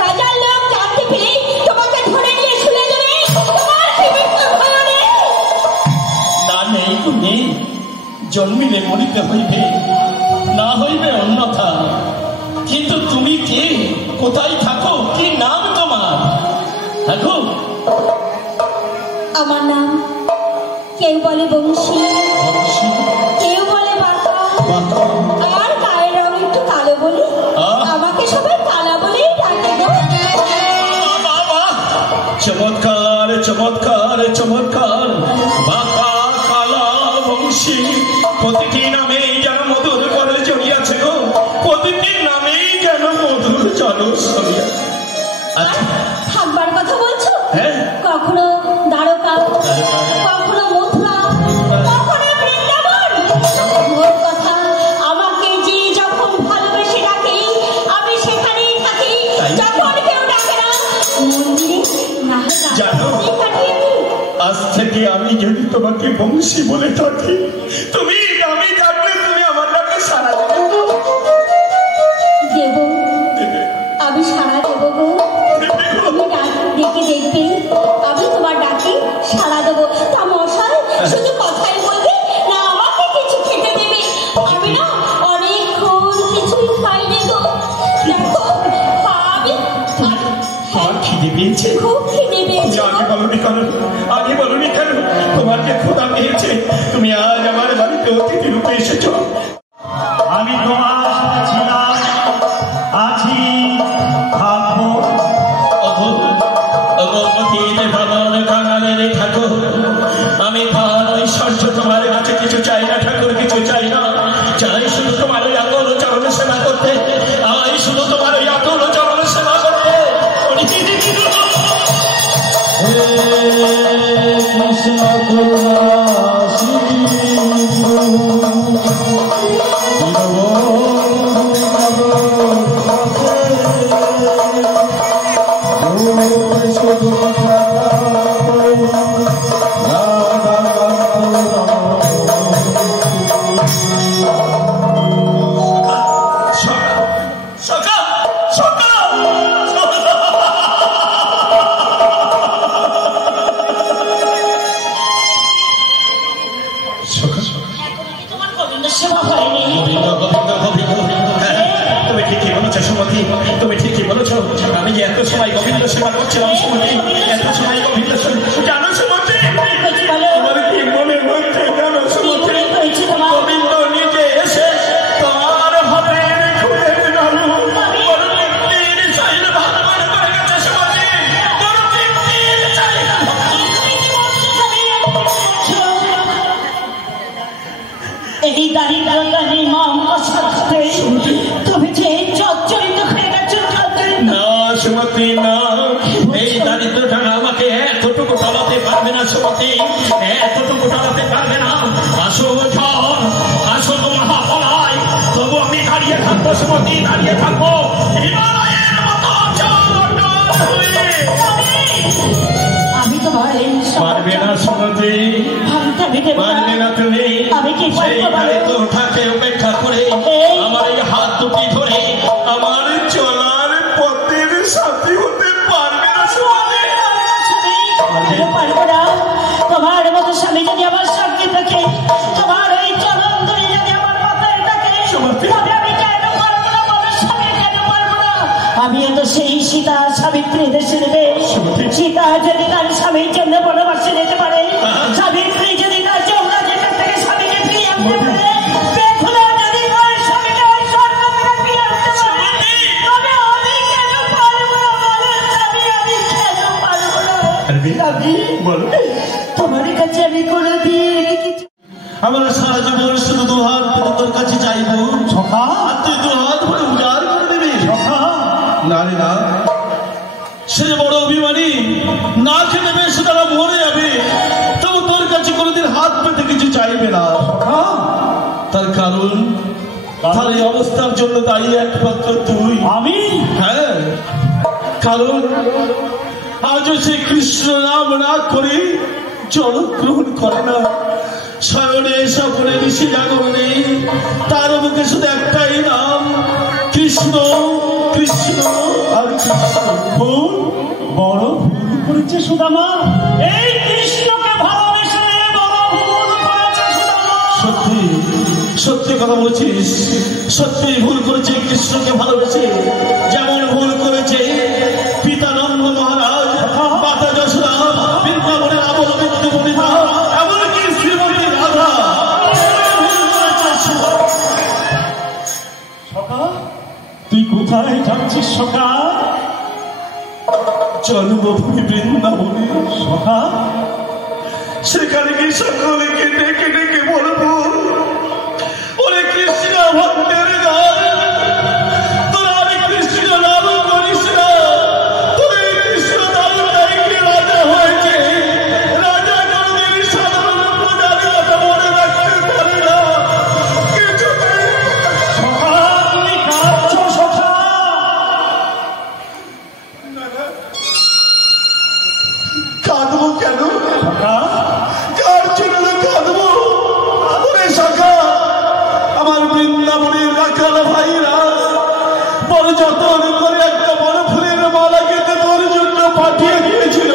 রাজার লোক জানতে পেরে তোমাকে ধরে নিয়ে শুলে দেবে। তোমার কি মৃত্যুর ভয় নেই? না, নেই তো নেই। জন্মিলে মরিতে হইবে, না হইবে অন্যথা। কিন্তু তুমি কে, কোথায় থাকো, কি নাম তোমার? থাকো। আমার নাম কেউ বলে বংশী, কেউ বলে বাঁকা, আর গায়ের রং একটু কালো বলে আমাকে সবাই কালা বলেই ডাকে গো। চমৎকার চমৎকার চমৎকার। বাঁকা, কালা, বংশী, প্রতিটি নামেই যেন মধুর করে জড়িয়েছে গো। প্রতিটি নামেই যেন মধুর জলস্থলী। থাকবার কথা বলছো? হ্যাঁ। কখনো দ্বারকা, কখনো মথুরা, কখনো বৃন্দাবন। মোর কথা, আমাকে যে যখন ভালোবেসে ডাকে আমি সেখানেই থাকি। যখন কেউ ডাকে না, মন্দিরে না কাটিয়ে দিই। আজ থেকে আমি যদি তোমাকে বংশী বলে থাকি, তুমি আমি ডাকলে তুমি আমার ডাকে সাড়া দেবো। দেব, আমি সাড়া দেবো গো। আমি ডেকে দেখবে, আমি তোমার ডাকে সাড়া দেবো। তা মশাই শুধু কথাই বলবে না আমাকে কিছু খেতে দেবে? আমি না অনেকক্ষণ কিছুই খাইনি গো। দেখো আমি খিদে পেয়েছে, খুব খিদে পেয়েছে। আগে বলনি কেন, আগে বলনি কেন তোমার যে ক্ষুধা পেয়েছে? তুমি আজ আমার বাড়িতে অতিথি রূপে এসেছো। আমি তোমার সাথে ছিলাম, আছি, থাকবো। আমি ঐশ্বর্য তোমার কাছে কিছু চাই না ঠাকুর, কিছু চাই না। চাই শুধু তোমার ওই আতর চরণ সেবা করতে, আমি শুধু তোমার ওই আতর চরণ সেবা করতে। কৃষ্ণ তুমি ঠিকই বলেছ। আমি যে এত সময় গোবিন্দ সেবা করছিলাম সুমতি, এত সময় গোবিন্দ জানো সুমতি, আমার কি মনে হচ্ছে জানো সুমতি? গোবিন্দ নিজে এসে তোমার হাতের খুঁড়ে নাড়ু বড় তিন চাইল ভাগবান করে গেছে সুমতি। বড় তিন চাইল এই দারিদ্রতা নির্মম কষ্টে তুমি যে চচ্চরিত হয়ে গেছো। না সুমতি না, এই দারিদ্রটা আমাকে এতটুকু টালাতে পারবে না সুমতি, এতটুকু টালাতে পারবে না। আসো ঝড়, আসো মহাপলায়, তবু আমি দাঁড়িয়ে থাকবো সুমতি, দাঁড়িয়ে থাকবো হিমালয়ের মতো চট্টল হয়ে। আমি তোমার এই পারবে না সুমতি, পারবে না তুমি। সেইখানে তো ওঠাকে উপেক্ষা করে আমার এই হাত দুটি ধরে আমার চলার পথের সাথী হতে পারবে না সুমতি। পারবো না। তোমার মতো স্বামী যদি আমার সঙ্গে থাকে, তোমার ওই চরণ ধরে যদি আমার মাথায় থাকে, তবে আমি কেন পারবো না বলো স্বামী, কেন পারবো না? আমিও তো সেই সীতা সাবিত্রী দেশে নেবে। সীতা যদি তার স্বামীর জন্য বনবাসে যেতে পারে, সাবিত্রী যদি তার যমরাজের কাছ থেকে স্বামীকে ফিরিয়ে আনতে পারে, বেহুলা যদি তার স্বামীকে ওই স্বর্গ থেকে ফিরিয়ে আনতে পারে, তবে আমি কেন পারবো না বলো স্বামী, আমি কেন পারবো না? আমি বলো তোমার কাছে আমি কোনোদিন কিছু আমার সারা জীবন শুধু দুহাত তোর কাছে চাইবো সখা, আর তুই দুহাত ভরে উজাড় করে দেবি সখা। না রে না, সে বড় অভিমানী, না খেলে বেশ তারা মরে যাবে, তবু তোর কাছে কোনোদিন হাত পেতে কিছু চাইবে না সখা। তার কারণ তার এই অবস্থার জন্য দায়ী একমাত্র তুই। আমি? হ্যাঁ, কারণ আজও সে কৃষ্ণ নাম না করে জল গ্রহণ করে না। শয়নে সকলে ঋষি জাগরণে তার মুখে শুধু একটাই নাম, কৃষ্ণ কৃষ্ণ আর কৃষ্ণ। ভুল, বড় ভুল করেছে সুদামা। এই কৃষ্ণকে ভালোবেসে বড় ভুল করেছে সুদামা। সত্যি সত্যি কথা বলছিস, সত্যি ভুল করেছে কৃষ্ণকে ভালোবেসে, যেমন ভুল করেছে পিতা নন্দ মহারাজ, মাতা যশোদা, বৃন্দাবনের আবল বিন্দুমণিতা, এমনকি শ্রীমতী রাধা। সখা, তুই কোথায় যাচ্ছিস সখা? জন্মভূমি বৃন্দাবনে সখা, সেখানে কি সকলকে ডেকে ডেকে বলবো, ওরে কৃষ্ণ ভক্তের গান, তোরা আমি কৃষ্ণ নাম করিস না, তোর এই কৃষ্ণ নামটাই কি রাজা হয়েছে, রাজা কোনদিন সাধারণ প্রজার কথা মনে রাখতে পারে না। কিছুতেই সখা, তুমি কাঁদছো সখা? কাঁদবো কেন? সখা, কার জন্য কাঁদবো? ওরে সখা, আমার বৃন্দাবনের রাখাল ভাইরা বড় যতন করে একটা বড় ফুলের মালা কেটে তোর জন্য পাঠিয়ে দিয়েছিল।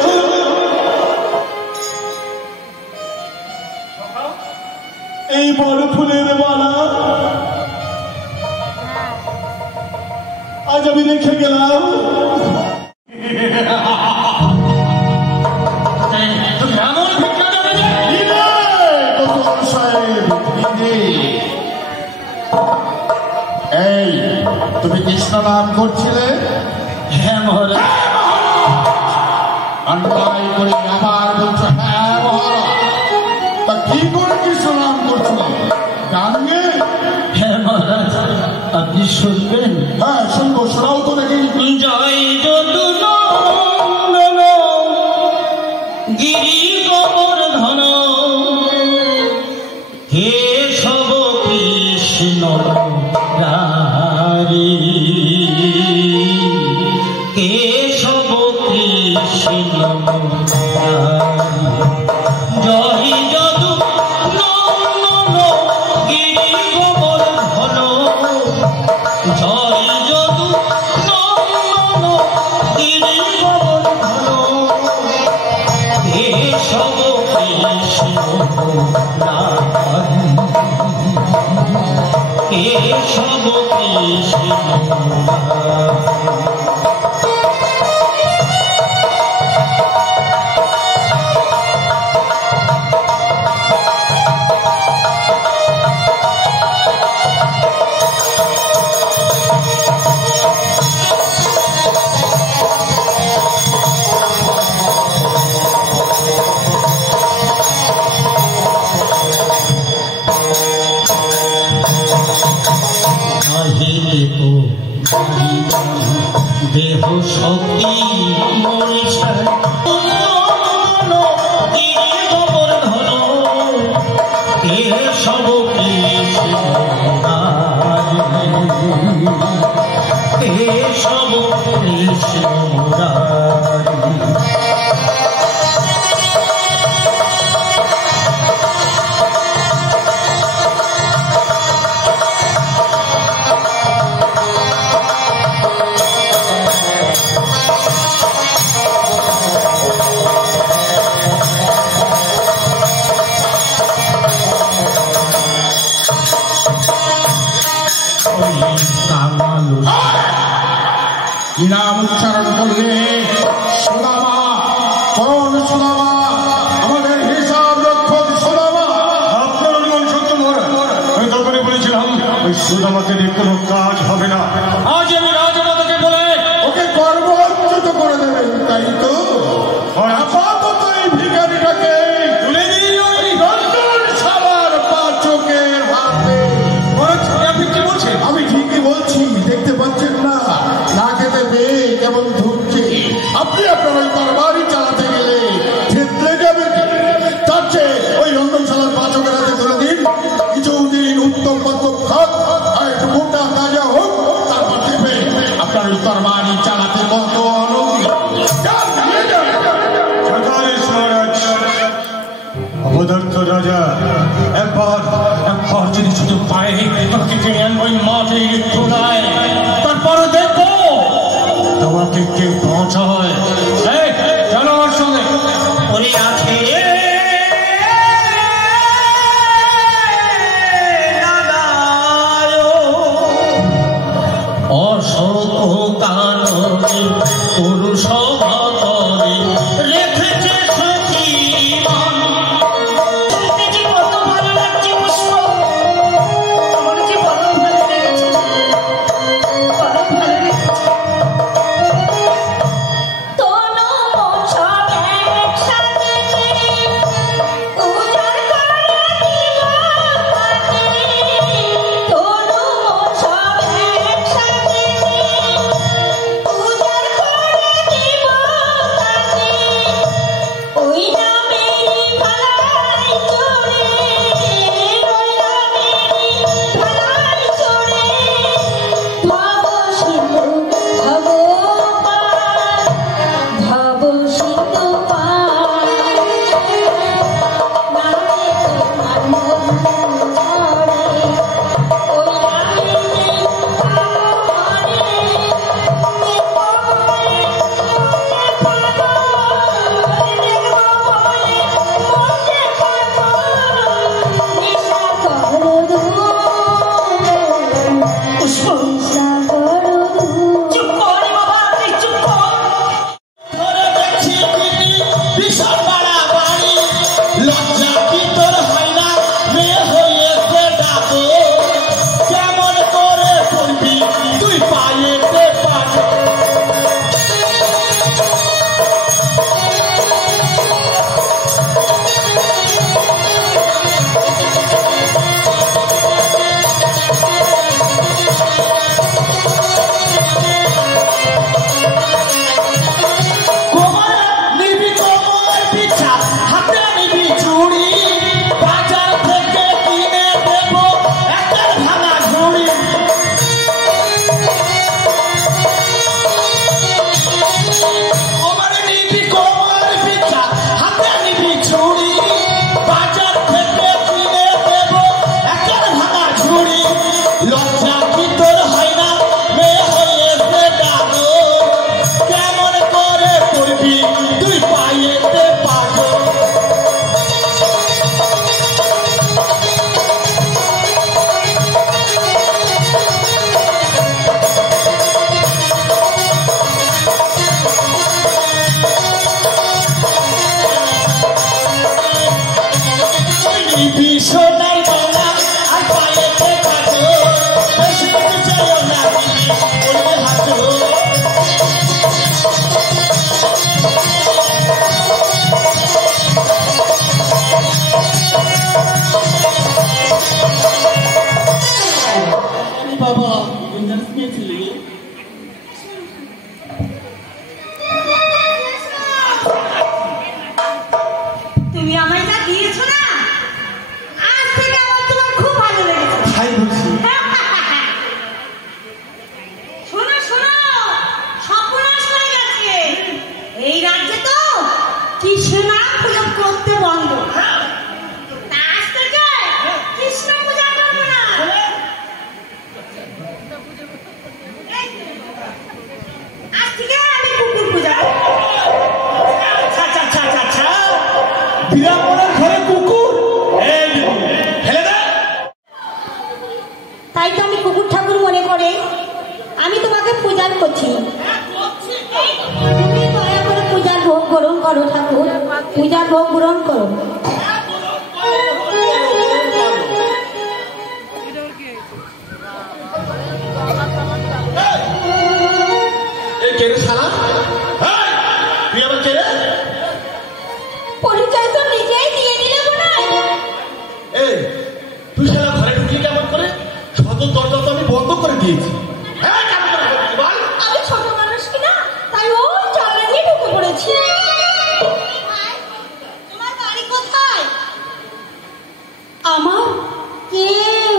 এই বড় ফুলের মালা আজ আমি রেখে গেলাম। এই তুমি কৃষ্ণ নাম করছিলে? হ্যাঁ মহারাজ। অন্যায় করে আবার বলছো হ্যাঁ মহারাজ। তা কি করে কৃষ্ণ নাম করছিলে? গান গেয়ে? হ্যাঁ মহারাজ, আপনি শুনবেন? হ্যাঁ শুনবো, শোনাও তো দেখি। জয় যদু নন্দন গিরি গোবর্ধন হে সব কৃষ্ণ রারি, হে সব কৃষ্ণ রারি। জয় যদু নন্দন গিরি গোবর্ধন, জয় যদু নন্দন গিরি গোবর্ধন হে সব কৃষ্ণ রারি, হে সব কৃষ্ণ রারি। দেহ শক্তি মনীষা গোবর্ধন হে সব কৃষ্ণ হে সব কৃষ্ণ কি নাম উচ্চারণ করলে? সুদামা। কোন সুদামা? আমাদের হিসাব রক্ষক সুদামা। আপনার অনুমান সত্য মহারাজ। আমি তখনই বলেছিলাম ওই সুদামাকে দিয়ে কোনো কাজ হবে না। আজ আমি রাজমাতাকে বলে ওকে কর্মচ্যুত করে দেবেন, তাই তো? আপাতত এই ভিখারিটাকে তুলে দিন ওই রঞ্জনশালার পাচকের হাতে। আপনি কি বলছেন? আমি ঠিকই বলছি, দেখতে পাচ্ছেন না? না খেতে পেয়ে কেমন ধুচ্ছে। আপনি আপনার ওই তরবারি চালাতে গেলে থেতলে যাবে। তার চেয়ে ওই রন্ধনশালার পাচকের হাতে তুলে দিন। কিছুদিন উত্তম পদ্ধত খাক, আর একটু মোটা তাজা হোক, তারপর দেবে আপনার ওই তরবারি চালাতে কত অবদত্ত রাজা একবার যদি সুযোগ পায় তাকে কিনে আনবো ওই মাটির চূড়ায়, তারপরে দেখবো তোমাকে কেউ পৌঁছায় চলো আমার সঙ্গে ওরে আছে পুরুষ রেখেছে সখী মন শুনতে যে কত ভালো লাগছে পুষ্প আমার যে কত ভালো লেগেছে কত ভালো লেগেছে তোনো সব একসাথে উজাড় করে দিব তাকে তোনো সব একসাথে উজাড় করে দিব তাকে ওই নামেরই ভালাই চড়ে ওই নামেরই ভালাই চড়ে ভব সিন্ধু ভব পার ভব সিন্ধু পার নামে তোমার মন ছড়ে ওই নামেরই ভালো বাবা তুমি আমায় যা দিয়েছো না আজ থেকে আমার তোমার খুব ভালো লেগেছে তাই বলছি শোনো শোনো সর্বনাশ হয়ে গেছে এই রাজ্যে তো কৃষ্ণ নাম পূজা করতে বন্ধ আজ থেকে কৃষ্ণ পূজা করবো না আজ থেকে আমি কুকুর পূজা করবো বিরামনের ঘরে কুকুর ফেলে দে তাই তো আমি কুকুর ঠাকুর মনে করে আমি তোমাকে পূজা করছি তুমি দয়া করে পূজার ভোগ গ্রহণ করো ঠাকুর পূজার ভোগ গ্রহণ করো পরিচয় তো নিজেই দিয়ে দিলে মনে হয় তুই সারা ঘরে ঢুকলি কেমন করে সদর দরজা তো আমি বন্ধ করে দিয়েছি আমি ছোট মানুষ কিনা তাই ওই জানলা দিয়ে ঢুকে পড়েছি তোমার বাড়ি কোথায় আমার কেউ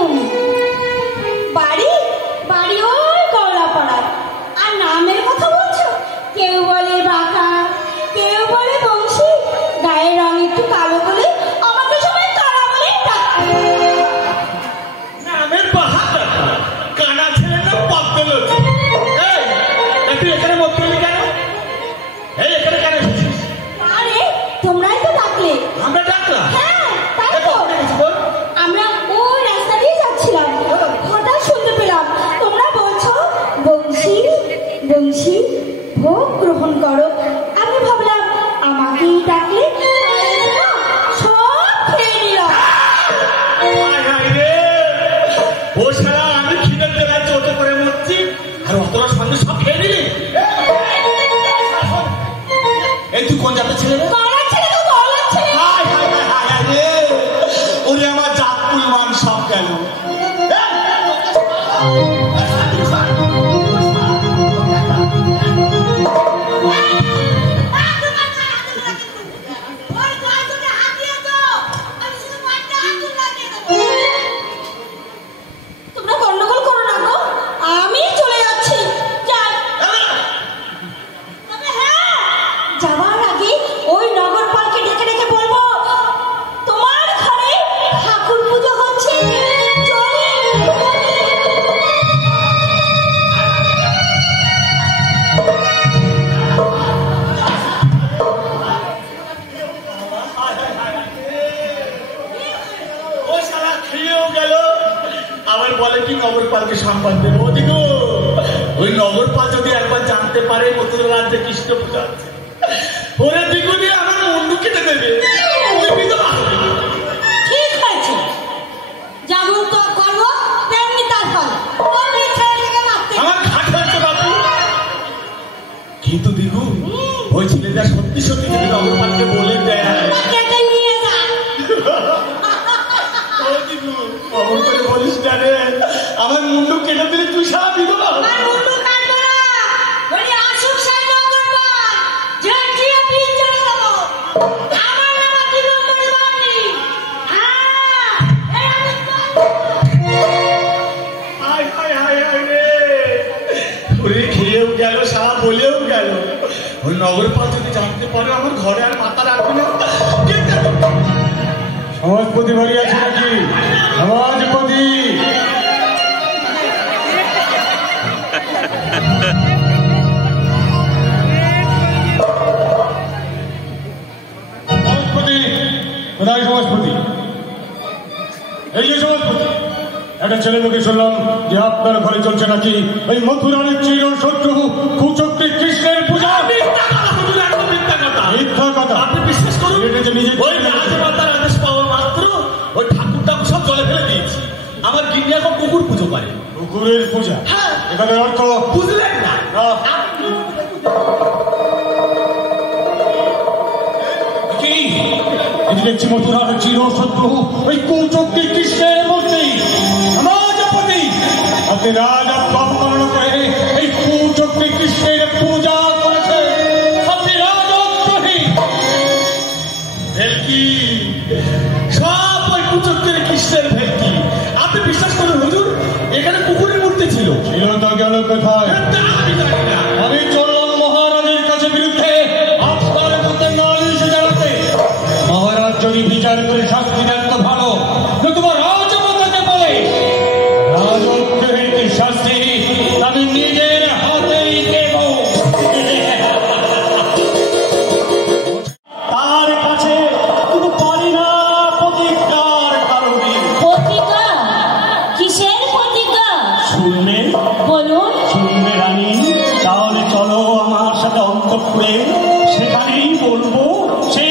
বাড়ি বাড়ি ওই গৌড়াপাড়ায় আর নামের কথা বলছো কেউ বলে বাঁকা কেউ বলে বংশী গায়ের রং একটু কালো বলে আমাকে সবাই কালা বলে ডাকে নামের বাহার কানা ছেলে না পাতল তুই এখানে মধ্যে জানতে পারে মথুরা রাজ্যে কৃষ্ণ পূজা আছে, ওরে দ্বিগুণে আমার মুন্ডু কেটে দেবে। ঠিক আছে, যেমন তো করবো তেমনি তার ফল। আমার ঘাট হয়েছে বাবু, কিন্তু দিগু ওই ছেলেটা সত্যি সত্যি যদি নগরপালকে বলে দেয় কেটে নিয়ে যা। অমন করে বলিস না রে, আমার মুন্ডু কেটে দিলে তুই সারা বিধবা। আমার মুন্ডু কাটবো না, ওই আসুক সেই নগরপাল, যে দিয়ে বিল জমা দেবো। আমার নাম দিগু পরিবারনি। হ্যাঁ, এই আমি হায় হায় হায় হায় রে, ওরে খেয়েও গেল সারা বলেও গেল। ওই নগরপাল যদি জানতে পারে আমার ঘরে আর মাথা রাখবে না। সমাজপতি বাড়ি আছে নাকি? সমাজপতি সমাজপতি কোথায়? সমাজপতি, এই যে সমাজপতি, একটা ছেলে লোকে শুনলাম যে আপনার ঘরে চলছে নাকি ওই মথুরার চির শত্রু কুচক্রী কৃষ্ণের পূজা। মিথ্যা কথা। আপনি বিশ্বাস করুন, এটা যে নিজে ওই রাজমাতার আদেশ পাওয়া মাত্র ওই ঠাকুরটা সব জলে ফেলে দিয়েছি। আমার গিন্নি এখন কুকুর পুজো করে। কুকুরের পূজা? হ্যাঁ। এখানে অর্থ বুঝলেন না? কি এটি দেখছি মথুরার চির শত্রু ওই কুচক্রী কৃষ্ণের মূর্তি। সমাজপতি, আপনি রাজা অপমান করে এই কুচক্রী কৃষ্ণের পূজা করেছে। আপনি রাজদ্রোহী। ভেলকি, সব ওই কুচক্রের কৃষ্ণের ভেলকি। আপনি বিশ্বাস করুন হুজুর, এখানে কুকুরের মূর্তি ছিল। ছিল তো গেল কোথায়? তা আমি জানি না। আমি চললাম মহারাজের কাছে বিরুদ্ধে আপনার মধ্যে নালিশ জানাতে। মহারাজ যদি বিচার করে শাস্তি দেন তো ভালো, নতুবা রাজমাতাকে বলে রাজদ্রোহীর শাস্তি আমি নিজের হাতেই দেব। তার কাছে কোনো পারি না প্রতিজ্ঞার কারণে। প্রতিজ্ঞা? কিসের প্রতিজ্ঞা? শুনবে বলুন। শুনবে রানী, তাহলে চলো আমার সাথে অন্তঃপুরে, সেখানেই বলবো সে